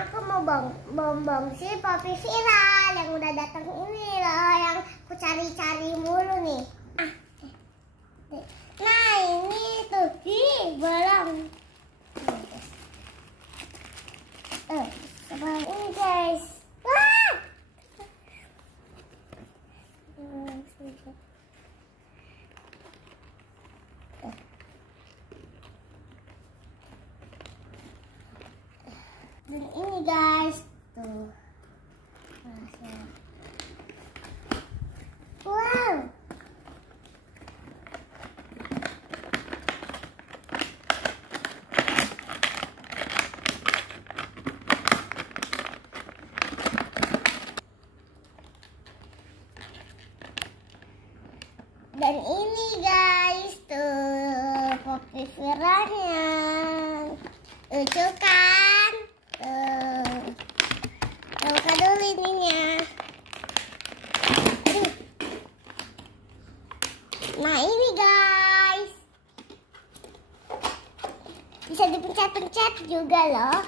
aku mau bom si Poppy viral yang udah datang ini loh, yang aku cari-cari mulu nih. Nah ini tuh, bolong. Sebelah ini guys. Wah! Dan ini guys, tuh. Wow. Dan ini guys, tuh Poppy viralnya. Lucu kan? Buka dulu ininya. Nah ini guys, bisa dipencet-pencet juga loh.